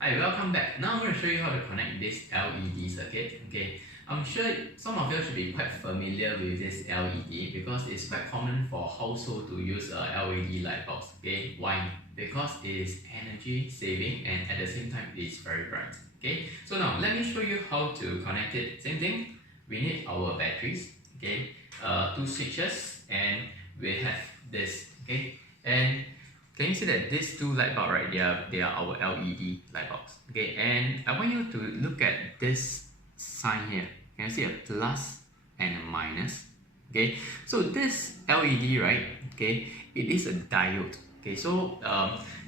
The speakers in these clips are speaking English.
Hi, welcome back. Now I'm going to show you how to connect this LED circuit. Okay, I'm sure some of you should be quite familiar with this LED because it's quite common for household to use a LED light bulbs. Okay, why? Because it is energy saving and at the same time it is very bright. Okay, so now let me show you how to connect it. Same thing, we need our batteries. Okay, two switches, and we have this. Okay, and can you see that these two light bulbs, right? They are our LED light bulbs. Okay, and I want you to look at this sign here. Can you see a plus and a minus? Okay, so this LED, right? Okay, it is a diode. Okay, so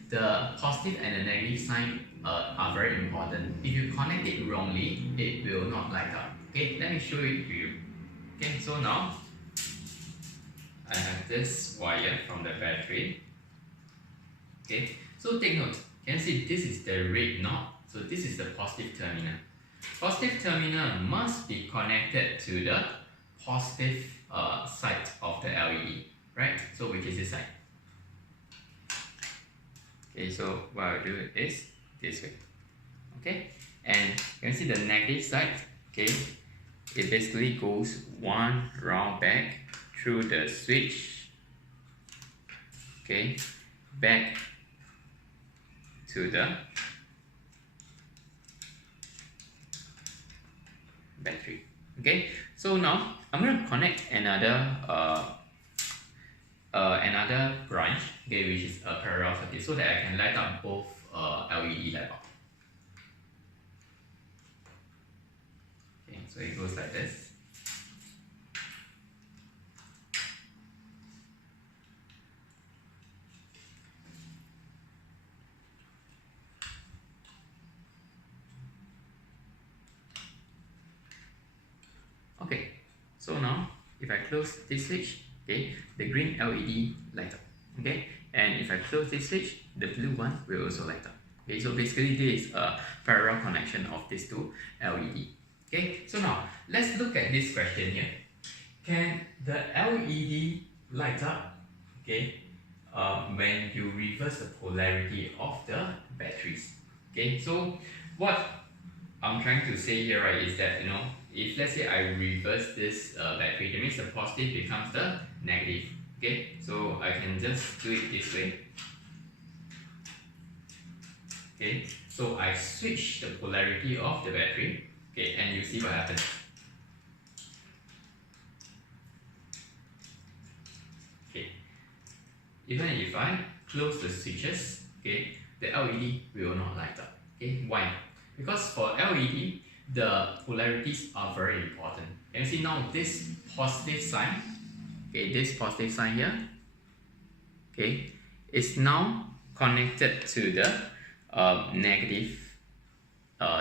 the positive and the negative sign are very important. If you connect it wrongly, it will not light up. Okay, let me show it to you. Okay, so now I have this wire from the battery. Okay, so take note. Can you see this is the red knob? So this is the positive terminal. Positive terminal must be connected to the positive side of the LED, right? So which is this side? Okay, so what I'll do is this way. Okay, and you can see the negative side. Okay, it basically goes one round back through the switch. Okay, back to the battery. Okay, so now I'm going to connect another another branch, okay, which is a parallel circuit, so that I can light up both LED light bulbs. Okay, so it goes like this. Okay, so now if I close this switch, okay, the green LED light up. Okay, and if I close this switch, the blue one will also light up. Okay, so basically this is a parallel connection of these two LED. Okay, so now let's look at this question here. Can the LED light up, okay, when you reverse the polarity of the batteries? Okay, so what I'm trying to say here, right, is that, if let's say I reverse this battery, that means the positive becomes the negative. Okay, so I can just do it this way. Okay, so I switch the polarity of the battery. Okay, and you see what happens. Okay, even if I close the switches, okay, the LED will not light up. Okay, why? Because for LED, the polarities are very important. And you see now this positive sign, okay, this positive sign here, okay, is now connected to the negative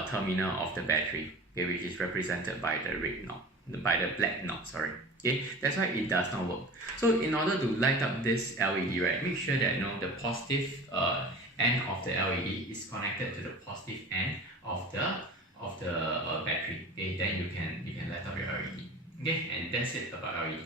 terminal of the battery, okay, which is represented by the red knob, by the black knob, sorry. Okay, that's why it does not work. So in order to light up this LED, right, make sure that the positive end of the LED is connected to the positive end of the battery. Okay, then you can light up your LED. Okay, and that's it about LED.